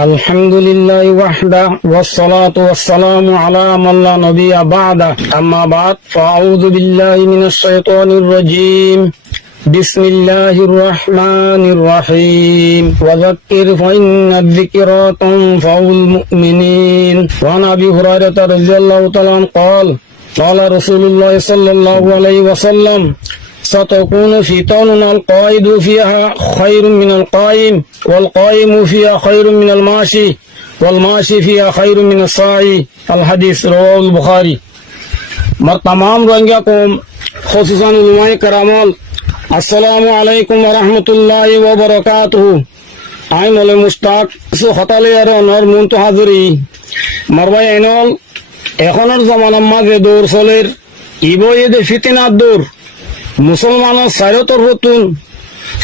الحمد لله وحده والصلاة والسلام على من لا نبي بعده أما بعد فأعوذ بالله من الشيطان الرجيم بسم الله الرحمن الرحيم وذكر فإن الذكرى تنفع المؤمنين وعن أبي هريرة رضي الله تعالى عنه قال رسول الله صلى الله عليه وسلم ستكون فتن القائد فيها خير من القائم والقائم فيها خير من الماشي والماشي فيها خير من الساعي الحديث رواه البخاري مر تمام روہنگیا قوم خصوصا علماء کرامل السلام علیکم ورحمۃ اللہ وبرکاتہ آئی مولے مشتاق سو خطالے اور مونتو حاضری مربای اینول এখনের জমানার মাঝে দৌড় চলের ইবো এদে ফিতনার দৌড় মুসলমানের সাইরতর হতুন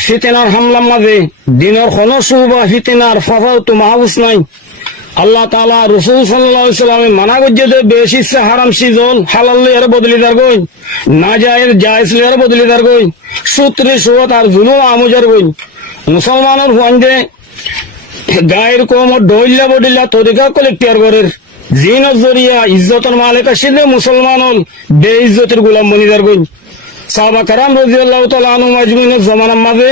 ফিতনার হামলার মাঝে দিনের কোন সুবা ফিতনার ফাফাও তো মাহবুস নাই আল্লাহ তাআলা রাসূল সাল্লাল্লাহু আলাইহি ওয়াসাল্লামে মানা করছে যে বেশি সে হারাম সিজন হালাল এর বদলি দার গই না জায়েজ জায়েজ এর বদলি দার গই সূত্রে সুবত আর জুলুম আমজার গই মুসলমানের হন্দে গায়ের কোম ডইলা বডিলা তরিকা কলেক্টর করের জিনের জরিয়া ইজ্জতের মালিক আসলে মুসলমান হল বেইজ্জতের গোলাম বনিদার গই সাহাবা کرام রাদিয়াল্লাহু তাআলা আনহুম আজমাইনের জামানার মাঝে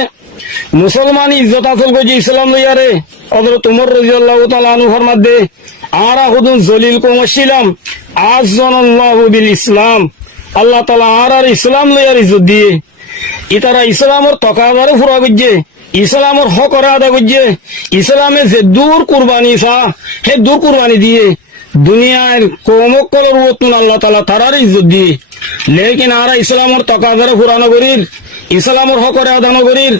মুসলমান ইজ্জত আসল গজি ইসলাম লইয়ারে হযরত ওমর রাদিয়াল্লাহু তাআলা আনহুর মধ্যে আরা হুদুন জলিল কোম ছিলাম আযজানাল্লাহু বিল ইসলাম আল্লাহ তাআলা আর ইসলাম লইয়ার ইজ্জত দিয়ে ইতারা ইসলামের তকাবারে ফুরা গজে ইসলামের হক আদা গজে ইসলামে যে দূর কুরবানি সা হে দূর কুরবানি দিয়ে দুনিয়ার কৌমকলের উত্তন আল্লাহ তাআলা তারার ইজ্জত দিয়ে লেকিন আরা ইসলামের তকাদারে ফুরানো করির ইসলামের হকরে আদানো করির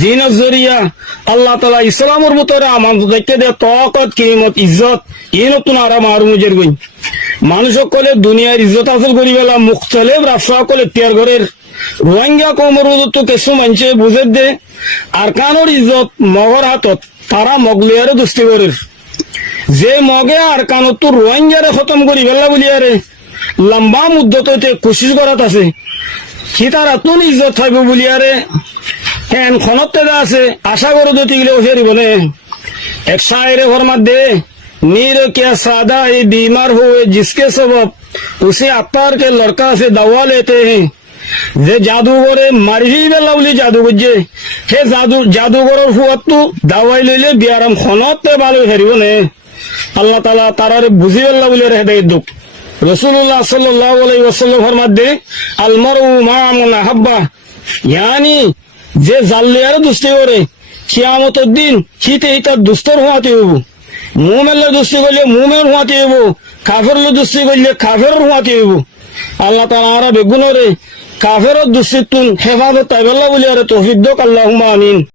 জিনের জরিয়া আল্লাহ তাআলা ইসলামের ভিতরে আমাদের দেখে দে তকত কিমত ইজ্জত এই নতুন আরা মারুমুজের গই মানুষ সকলে দুনিয়ার ইজ্জত হাসিল করি বেলা মুখতালিফ রাষ্ট্র সকলে তিয়ার করের রোহিঙ্গা কৌমের তো কিছু মানুষে বুঝে দে আর কানোর ইজ্জত মগর হাতত তারা মগলিয়ারে দুষ্টি করের যে মগে আর কানত তো রোহিঙ্গারে খতম করি বেলা বলিয়ারে লম্বা মুদ্দতে কোশিশ করাত আছে সি তার আত্মন ইজ্জত থাকবে বলিয়ারে হ্যাঁ খনতে আছে আশা করে দিতে গেলে ফেরিব নে এক শায়রে ফরমাত দে नीर क्या सादा ये बीमार हुए जिसके सबब उसे अत्तार के लड़का से दवा लेते हैं যে জাদুঘরে মারি বেলা বলি জাদুঘর হে জাদুঘরের হুয়াতু দাওয়াই লইলে বিয়ারাম খনতে ভালো হেরিব নে আল্লাহ তাআলা তারারে বুঝি বেলা বলি হেদায়েত দুক রাসূলুল্লাহ সাল্লাল্লাহু আলাইহি ওয়াসাল্লাম ফরমাত দে আল মারউ মা মান আহাব্বা ইয়ানি যে জাল্লিয়ারে দুস্তি করে কিয়ামতের দিন কিতে ইতা দুস্তর হওয়াতে হইব মুমিনের দুস্তি করলে মুমিন হওয়াতে হইব কাফেরের দুস্তি করলে কাফের হওয়াতে হইব আল্লাহ তাআলা আর বেগুনরে কাফেরত দুস্তিতুন হেফাজত তাইবাল্লাহ বলি আর তৌফিক দক আল্লাহুম্মা আমিন।